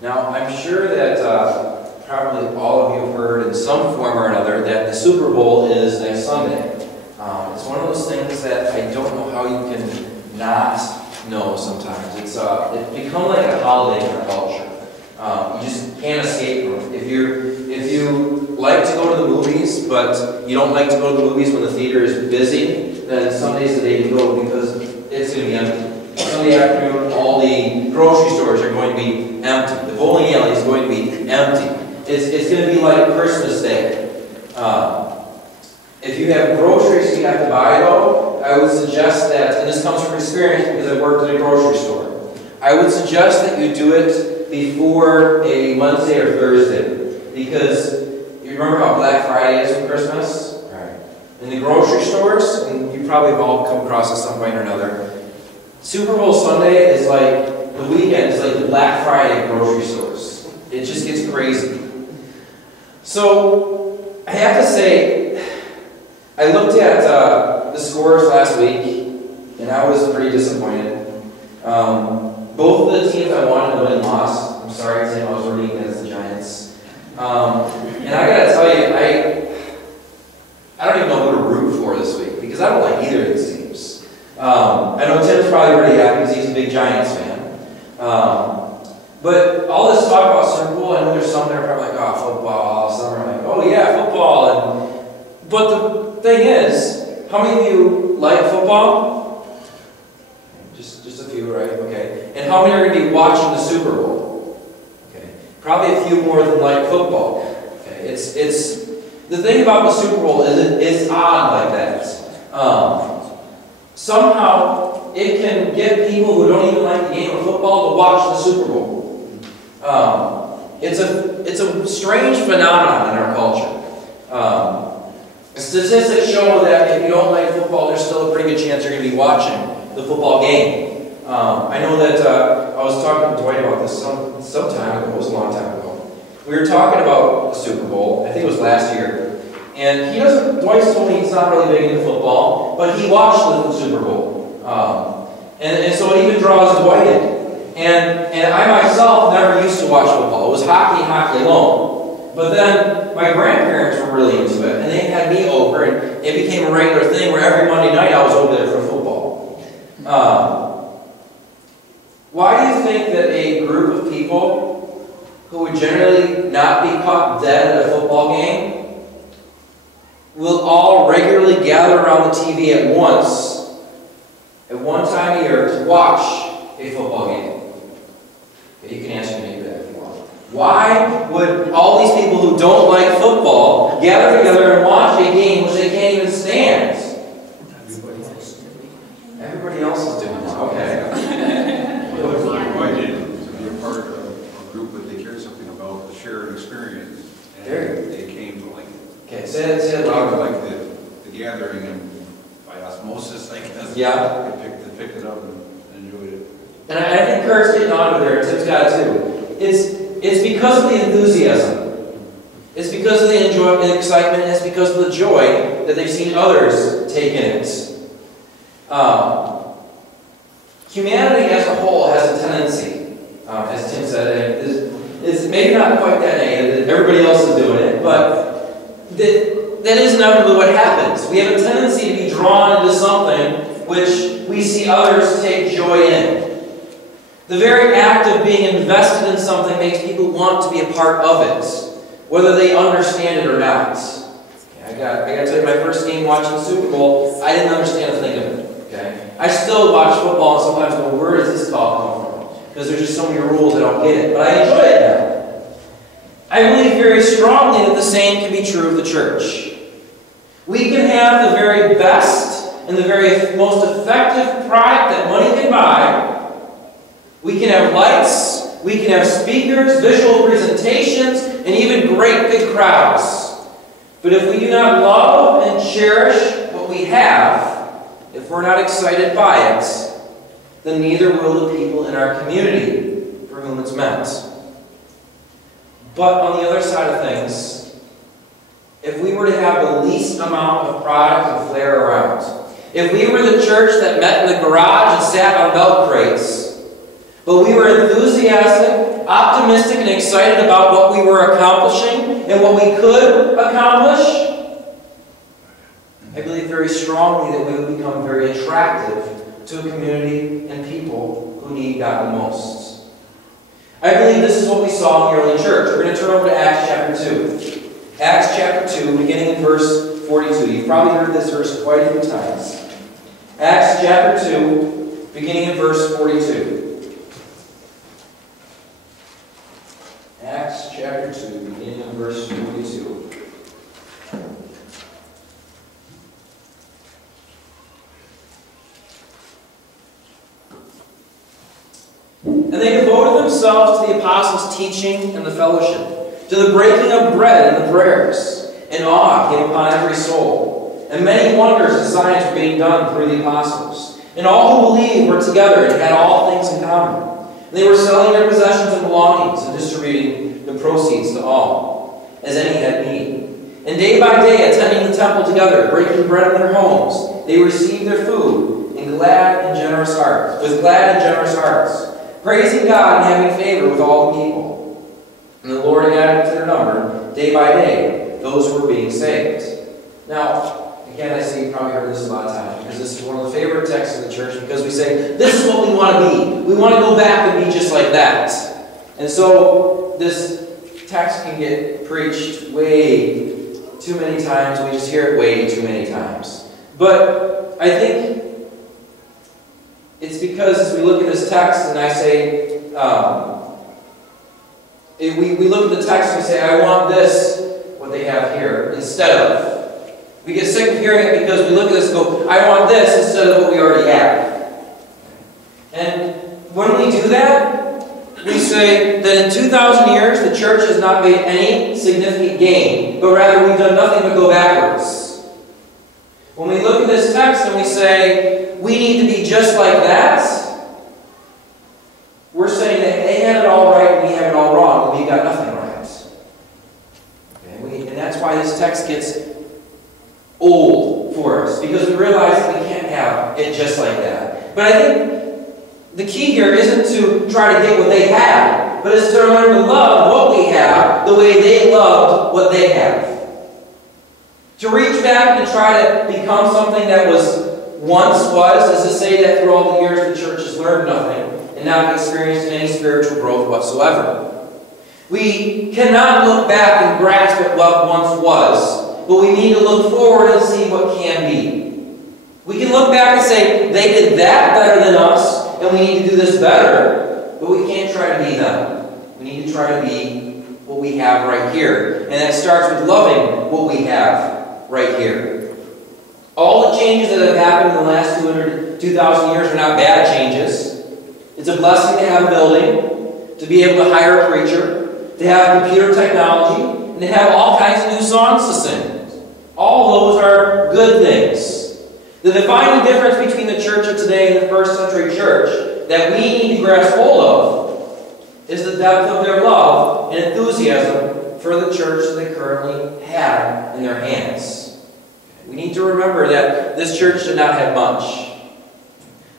Now, I'm sure that probably all of you have heard in some form or another that the Super Bowl is next Sunday. It's one of those things that I don't know how you can not know sometimes. It's become like a holiday in our culture. You just can't escape from it. If you like to go to the movies, but you don't like to go to the movies when the theater is busy, then Sunday's the day to go because it's going to be empty. Sunday afternoon, all the grocery stores are going to be empty. The bowling alley is going to be empty. It's going to be like Christmas Day. If you have groceries you have to buy, though, I would suggest that, and this comes from experience because I worked at a grocery store, I would suggest that you do it before a Wednesday or Thursday. Because you remember how Black Friday is for Christmas? Right. In the grocery stores, and you probably have all come across this some point or another, Super Bowl Sunday is like, the weekend is like the Black Friday at grocery stores. It just gets crazy. So, I have to say, I looked at the scores last week, and I was pretty disappointed. Both of the teams I wanted to win lost. I'm sorry, Tim, I was rooting against the Giants. And I gotta tell you, I don't even know who to root for this week, because I don't like either of these teams. I know Tim's probably pretty happy because he's a big Giants fan. But all this talk about Super Bowl, I know there's some that are probably like, oh, football. Some are like, oh yeah, football. But the thing is, how many of you like football? Just a few, right? Okay. And how many are going to be watching the Super Bowl? Okay. Probably a few more than like football. Okay. It's the thing about the Super Bowl is it's odd like that. Somehow it can get people who don't even like the game of football to watch the Super Bowl. It's a strange phenomenon in our culture. Statistics show that if you don't like football, there's still a pretty good chance you're going to be watching the football game. I know that I was talking to Dwight about this some time ago. It was a long time ago. We were talking about the Super Bowl. I think it was last year. And Dwight's told me he's not really big into football, but he watched the Super Bowl. And so it even draws Dwight in. And I myself never used to watch football. It was hockey alone. But then my grandparents were really into it, and they had me over, and it became a regular thing where every Monday night I was over there for football. Why do you think that a group of people who would generally not be caught dead at a football game will all regularly gather around the TV at once, at one time a year, to watch a football game? Okay, you can answer me that if you want. Why would all these people who don't like football gather together and watch a game which they can't even stand? Everybody else is doing it. Okay. Why did to be a part of a group that they cared something about, the shared experience, and they came to like it. Okay, say it louder. Like the gathering and by osmosis, I guess. Yeah. They picked it up and enjoyed it. And I think Kurt's getting on with there, Tim's got it too. It's because of the enthusiasm. It's because of the enjoyment and excitement, and it's because of the joy that they've seen others take in it. Humanity as a whole has a tendency, as Tim said, it's maybe not quite that negative, that everybody else is doing it, but that is inevitably what happens. We have a tendency to be drawn into something which we see others take joy in. The very act of being invested in something makes people want to be a part of it, whether they understand it or not. Okay, I got to tell you, my first game watching the Super Bowl, I didn't understand a thing of it. Okay, I still watch football and sometimes go, where does this call come from? Because there's just so many rules I don't get it, but I enjoy it now. I believe very strongly that the same can be true of the church. We can have the very best and the very most effective product that money can buy. We can have lights, we can have speakers, visual presentations, and even great big crowds. But if we do not love and cherish what we have, if we're not excited by it, then neither will the people in our community for whom it's meant. But on the other side of things, if we were to have the least amount of product and flair around, if we were the church that met in the garage and sat on belt crates, But we were enthusiastic, optimistic, and excited about what we were accomplishing and what we could accomplish. I believe very strongly that we would become very attractive to a community and people who need God the most. I believe this is what we saw in the early church. We're going to turn over to Acts chapter 2. Acts chapter 2, beginning in verse 42. You've probably heard this verse quite a few times. Acts chapter 2, beginning in verse 42. Acts chapter 2, beginning in verse 42. And they devoted themselves to the apostles' teaching and the fellowship, to the breaking of bread and the prayers. And awe came upon every soul. And many wonders and signs were being done through the apostles. And all who believed were together and had all things in common. And they were selling their possessions and belongings and distributing the proceeds to all, as any had need. And day by day, attending the temple together, breaking bread in their homes, they received their food with glad and generous hearts, praising God and having favor with all the people. And the Lord added to their number, day by day, those who were being saved. Now, again, I see you've probably heard this a lot of times, because this is one of the favorite texts of the church, because we say, this is what we want to be. We want to go back and be just like that. And so, this text can get preached way too many times. We just hear it way too many times. But I think it's because as we look at this text and I say, we look at the text and we say, I want this, what they have here, instead of. We get sick of hearing it because we look at this and go, I want this instead of what we already have. And when we do that, we say that in 2,000 years, the church has not made any significant gain, but rather we've done nothing but go backwards. When we look at this text and we say, we need to be just like that, we're saying that they had it all right and we have it all wrong, and we've got nothing right. Okay? And that's why this text gets old for us, because we realize that we can't have it just like that. But I think the key here isn't to try to get what they had, but it's to learn to love what we have the way they loved what they have. To reach back and try to become something that once was, is to say that through all the years the church has learned nothing and not experienced any spiritual growth whatsoever. We cannot look back and grasp at what once was, but we need to look forward and see what can be. We can look back and say, they did that better than us, and we need to do this better, but we can't try to be them. We need to try to be what we have right here. And that starts with loving what we have right here. All the changes that have happened in the last 2,000 years are not bad changes. It's a blessing to have a building, to be able to hire a preacher, to have computer technology, and to have all kinds of new songs to sing. All those are good things. The defining difference between the church of today and the first century church that we need to grasp hold of is the depth of their love and enthusiasm for the church that they currently have in their hands. We need to remember that this church did not have much.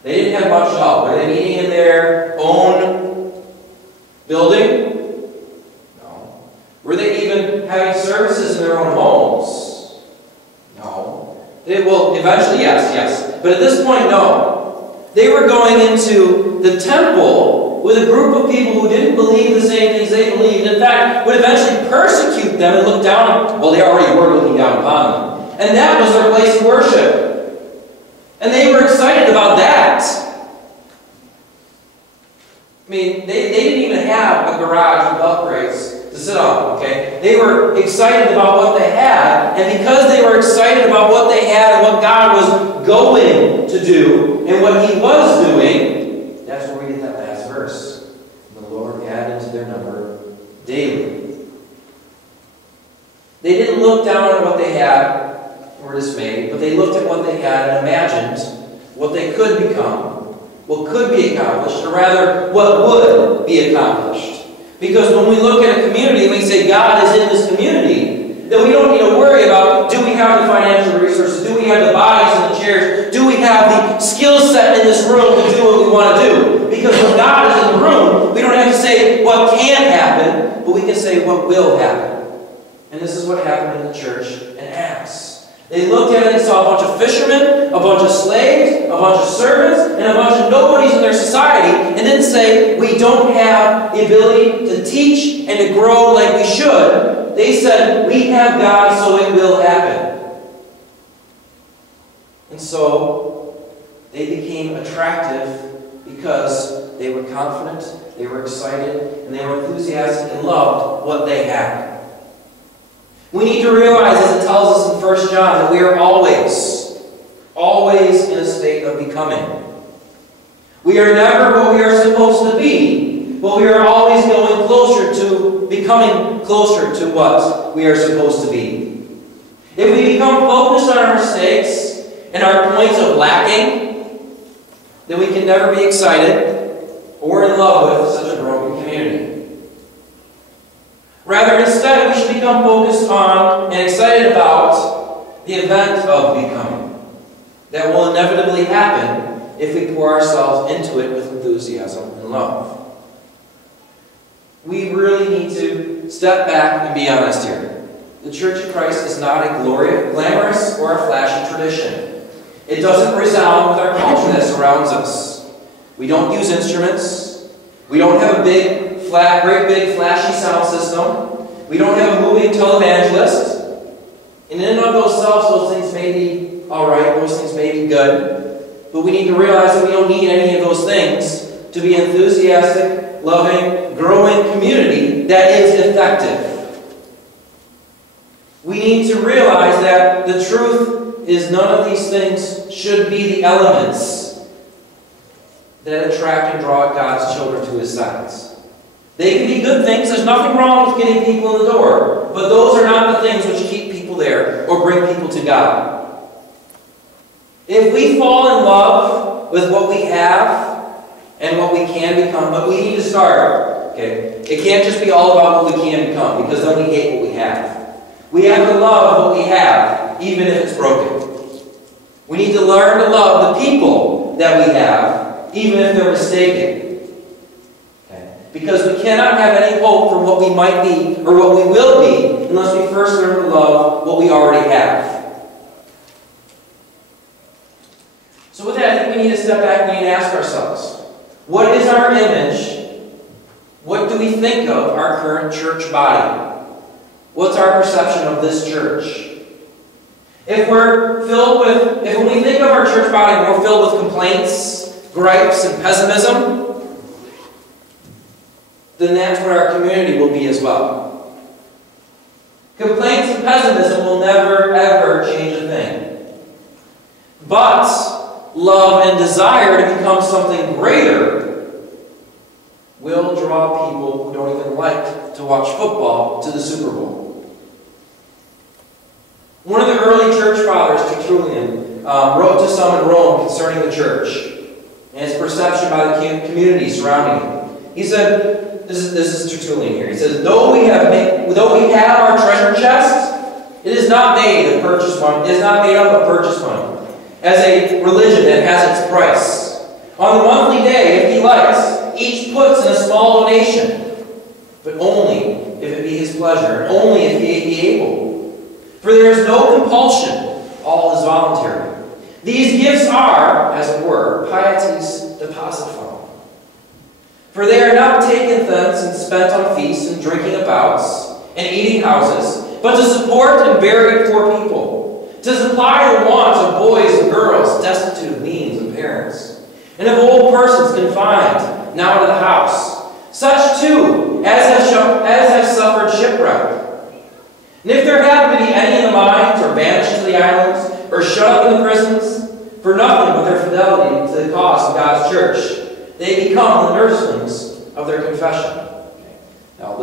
They didn't have much help. Were they meeting in their own building? No. Were they even having services in their own homes? No. Well, eventually, yes. But at this point, no. They were going into the temple with a group of people who didn't believe the same things they believed. In fact, would eventually persecute them and look down on, well, they already were looking down upon them. And that was their place of worship. And they were excited about that. I mean, they didn't even have a garage with upgrades to sit on, okay? They were excited about what they had, and because they were excited about what they had and what God was going to do and what He was doing, that's where we get that last verse. The Lord added to their number daily. They didn't look down at what they had or dismayed, but they looked at what they had and imagined what they could become, what could be accomplished, or rather, what would be accomplished. Because when we look at a community and we say God is in this community, then we don't need to worry about, do we have the financial resources, do we have the bodies and the chairs, do we have the skill set in this room to do what we want to do? Because when God is in the room, we don't have to say what can happen, but we can say what will happen. And this is what happened in the church in Acts. They looked at it and saw a bunch of fishermen, a bunch of slaves, a bunch of servants, and a bunch of nobodies in their society, and didn't say, we don't have the ability to teach and to grow like we should. They said, we have God, so it will happen. And so, they became attractive because they were confident, they were excited, and they were enthusiastic and loved what they had. We need to realize, as it tells us in 1 John, that we are always in a state of becoming. We are never what we are supposed to be, but we are always going closer to becoming closer to what we are supposed to be. If we become focused on our mistakes and our points of lacking, then we can never be excited or in love with such a broken community. Rather, instead, we should become focused on and excited about the event of becoming that will inevitably happen if we pour ourselves into it with enthusiasm and love. We really need to step back and be honest here. The Church of Christ is not a glamorous or a flashy tradition. It doesn't resound with our culture that surrounds us. We don't use instruments. We don't have a great big flashy sound system. We don't have a moving televangelist. And in and of themselves, those things may be alright, those things may be good. But we need to realize that we don't need any of those things to be an enthusiastic, loving, growing community that is effective. We need to realize that the truth is none of these things should be the elements that attract and draw God's children to His sides. They can be good things. There's nothing wrong with getting people in the door. But those are not the things which keep people there or bring people to God. If we fall in love with what we have and what we can become, but we need to start. Okay? It can't just be all about what we can become, because then we hate what we have. We have to love what we have, even if it's broken. We need to learn to love the people that we have, even if they're mistaken. Because we cannot have any hope for what we might be or what we will be unless we first learn to love what we already have. So with that, I think we need to step back and we need to ask ourselves, what is our image? What do we think of our current church body? What's our perception of this church? If when we think of our church body, we're filled with complaints, gripes, and pessimism, then that's what our community will be as well. Complaints and pessimism will never, ever change a thing. But love and desire to become something greater will draw people who don't even like to watch football to the Super Bowl. One of the early church fathers, Tertullian, wrote to some in Rome concerning the church and its perception by the community surrounding it. He said, this is Tertullian here. He says, though we have our treasure chest, it is not made of purchase money. It is not made up of purchase money, as a religion that has its price. On the monthly day, if he likes, each puts in a small donation, but only if it be his pleasure, and only if he be able. For there is no compulsion; all is voluntary. These gifts are, as it were, piety's deposit fund. For they are not taken thence and spent on feasts and drinking abouts and eating houses, but to support and bury poor people, to supply the wants of boys and girls destitute of means and parents, and of old persons confined now to the house, such too as have suffered shipwreck. And if there happen to be any in the mines, or banished to the islands, or shut up in the prisons, for nothing but their fidelity to the cause of God's church, they become the nurslings of their confession. Okay. Now,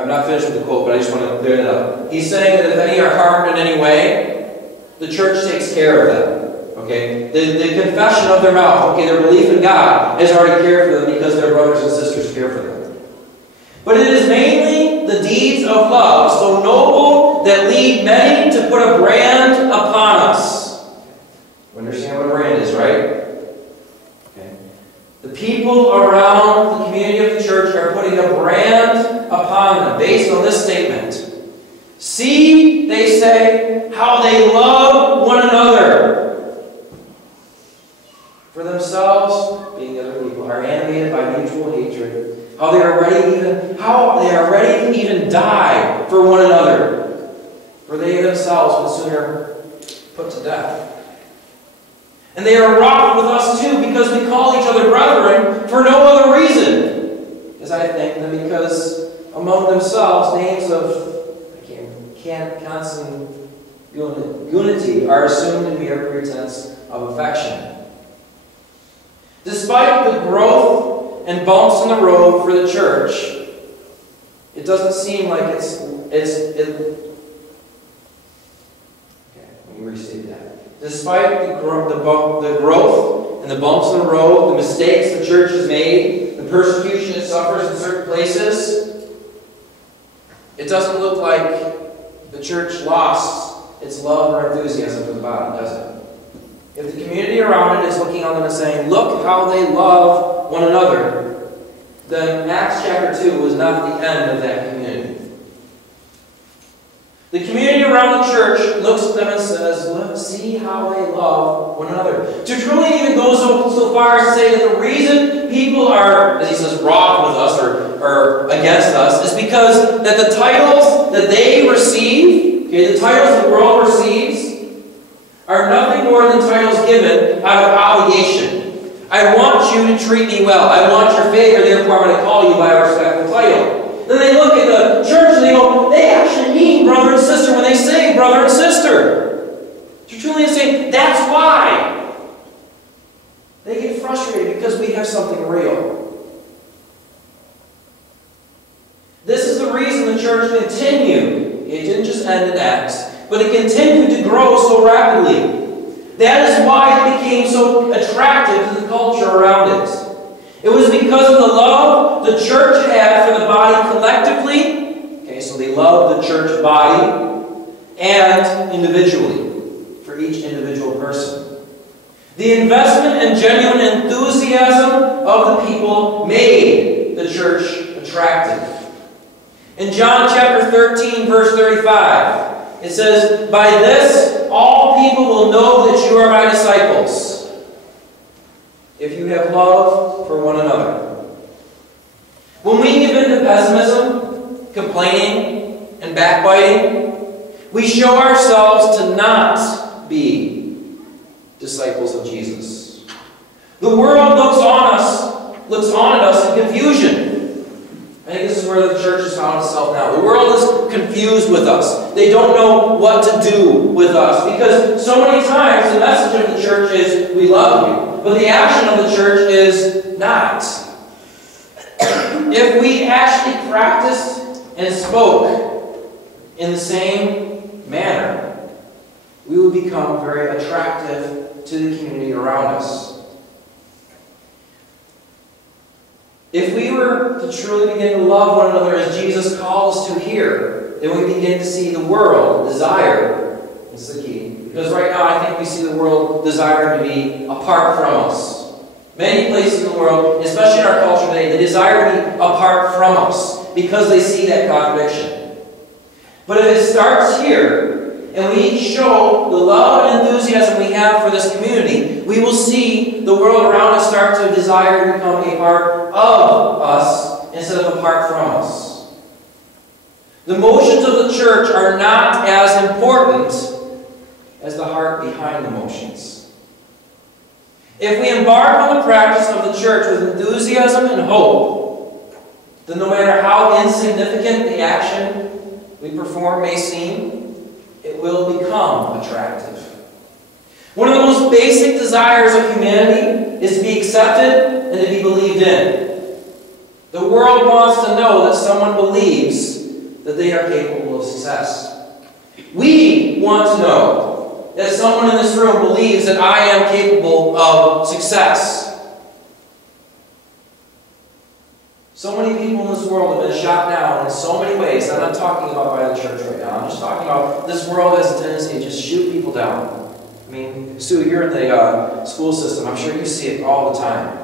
I'm not finished with the quote, but I just want to clear it up. He's saying that if any are harmed in any way, the church takes care of them. Okay? The confession of their mouth, okay, their belief in God has already cared for them because their brothers and sisters care for them. But it is mainly the deeds of love, so noble, that lead many to put a brand upon us. You understand what a brand is, right? Okay. The people around are putting a brand upon them based on this statement. See, they say, how they love one another. For themselves, being other people, are animated by mutual hatred. How they are ready to even die for one another. For they themselves would sooner put to death. And they are wroth with us too, because we call each other brethren for no other reason, as I think, than because among themselves names of consanguinity are assumed in mere pretense of affection. Despite the growth and bumps in the road for the church, it doesn't seem like let me restate that. Despite the growth and the bumps in the road, the mistakes the church has made, the persecution it suffers in certain places, it doesn't look like the church lost its love or enthusiasm for the body, does it? If the community around it is looking on them and saying, look how they love one another, then Acts chapter 2 was not the end of that community. The community around the church looks at them and says, look, see how they love one another. To truly even go so far as to say that the reason people are, as he says, wroth with us or against us is because that the titles that they receive, the titles the world receives, are nothing more than titles given out of obligation. I want you to treat me well. I want your favor, therefore I'm going to call you by a respectful title. Then they look at the church and they go, they actually mean brother and sister when they say brother and sister. You're truly saying, that's why. They get frustrated because we have something real. This is the reason the church continued. It didn't just end in Acts, but it continued to grow so rapidly. That is why it became so attractive to the culture around it. It was because of the love the church had for the body collectively. Okay, so they loved the church body and individually, for each individual person. The investment and genuine enthusiasm of the people made the church attractive. In John chapter 13, verse 35, it says, by this all people will know that you are my disciples, if you have love for one another. When we give in to pessimism, complaining, and backbiting, we show ourselves to not be disciples of Jesus. The world looks on at us in confusion. I think this is where the church has found itself now. The world is confused with us. They don't know what to do with us. Because so many times the message of the church is, we love you. But the action of the church is not. If we actually practiced and spoke in the same manner, we would become very attractive to the community around us. If we were to truly begin to love one another as Jesus calls us to here, then we begin to see the world desire. This is the key. Because right now I think we see the world desiring to be apart from us. Many places in the world, especially in our culture today, they desire to be apart from us because they see that contradiction. But if it starts here, and we show the love and enthusiasm we have for this community, we will see the world around us start to desire to become a part of us instead of apart from us. The motions of the church are not as important as the heart behind the motions. If we embark on the practice of the church with enthusiasm and hope, then no matter how insignificant the action we perform may seem, it will become attractive. One of the most basic desires of humanity is to be accepted and to be believed in. The world wants to know that someone believes that they are capable of success. We want to know that someone in this room believes that I am capable of success. So many people in this world have been shot down in so many ways. I'm not talking about by the church right now. I'm just talking about this world has a tendency to just shoot people down. I mean, Sue, you're in the school system. I'm sure you see it all the time.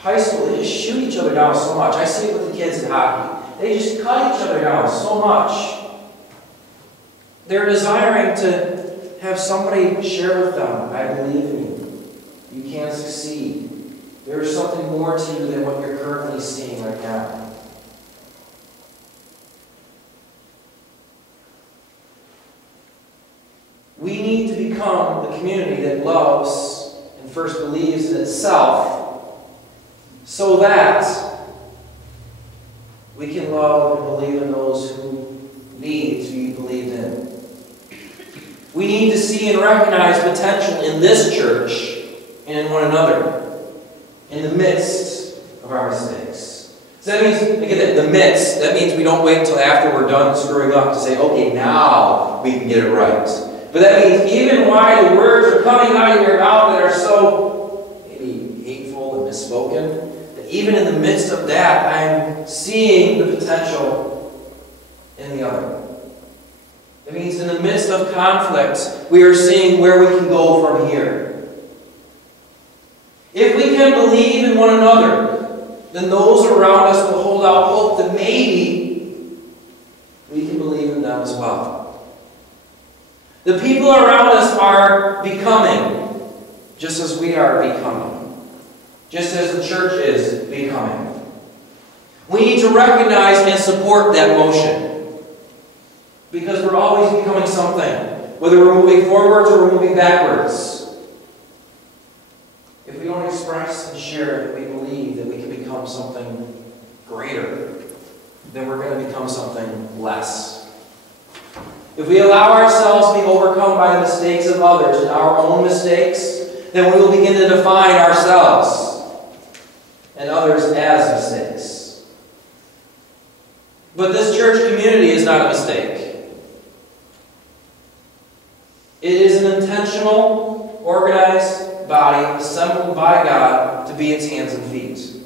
high school, they just shoot each other down so much. I see it with the kids in hockey. They just cut each other down so much. They're desiring to have somebody share with them, I believe in you. You can succeed. There's something more to you than what you're currently seeing right now. We need to become the community that loves and first believes in itself so that we can love and believe in those who need to be believed in. We need to see and recognize potential in this church and in one another in the midst of our mistakes. So that means, again, the midst, that means we don't wait until after we're done screwing up to say, okay, now we can get it right. But that means even while the words are coming out of your mouth that are so maybe hateful and misspoken, that even in the midst of that, I'm seeing the potential in the other. It means in the midst of conflict, we are seeing where we can go from here. If we can believe in one another, then those around us will hold out hope that maybe we can believe in them as well. The people around us are becoming, just as we are becoming, just as the church is becoming. We need to recognize and support that motion. Because we're always becoming something, whether we're moving forwards or we're moving backwards. If we don't express and share that we believe that we can become something greater, then we're going to become something less. If we allow ourselves to be overcome by the mistakes of others and our own mistakes, then we will begin to define ourselves and others as mistakes. But this church community is not a mistake. It is an intentional, organized body assembled by God to be its hands and feet.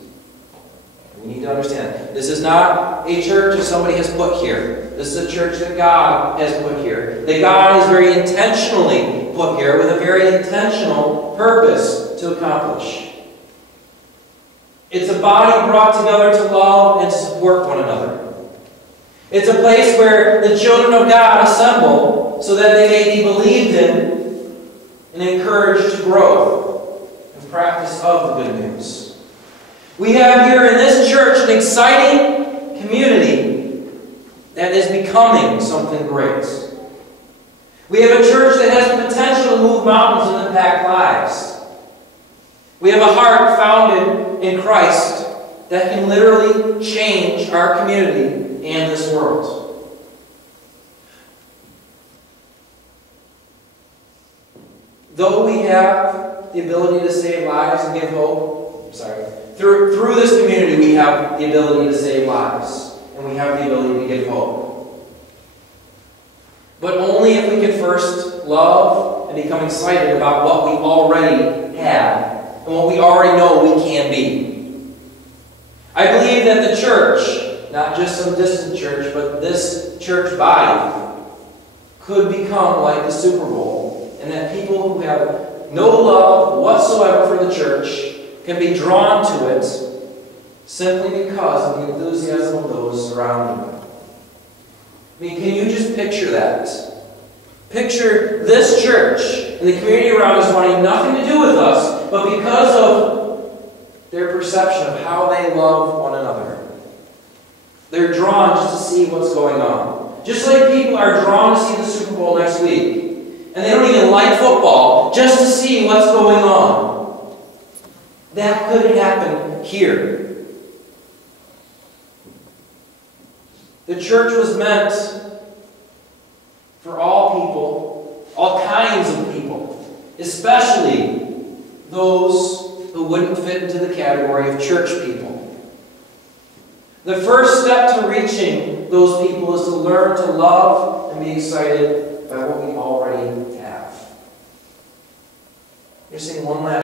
We need to understand, this is not a church that somebody has put here. This is a church that God has put here. That God has very intentionally put here with a very intentional purpose to accomplish. It's a body brought together to love and to support one another. It's a place where the children of God assemble so that they may be believed in and encouraged to grow and practice of the good news. We have here in this church an exciting community that is becoming something great. We have a church that has the potential to move mountains and impact lives. We have a heart founded in Christ that can literally change our community and this world. Though we have the ability to save lives and give hope, through this community we have the ability to save lives and we have the ability to give hope. But only if we can first love and become excited about what we already have and what we already know we can be. I believe that the church, not just some distant church, but this church body, could become like the Super Bowl, and that people who have no love whatsoever for the church can be drawn to it simply because of the enthusiasm of those surrounding them. I mean, can you just picture that? Picture this church and the community around us wanting nothing to do with us, but because of their perception of how they love one another. They're drawn just to see what's going on. Just like people are drawn to see the Super Bowl next week. And they don't even like football just to see what's going on. That could happen here. The church was meant for all people, all kinds of people, especially those who wouldn't fit into the category of church people. The first step to reaching those people is to learn to love and be excited by what we already have. You're seeing one last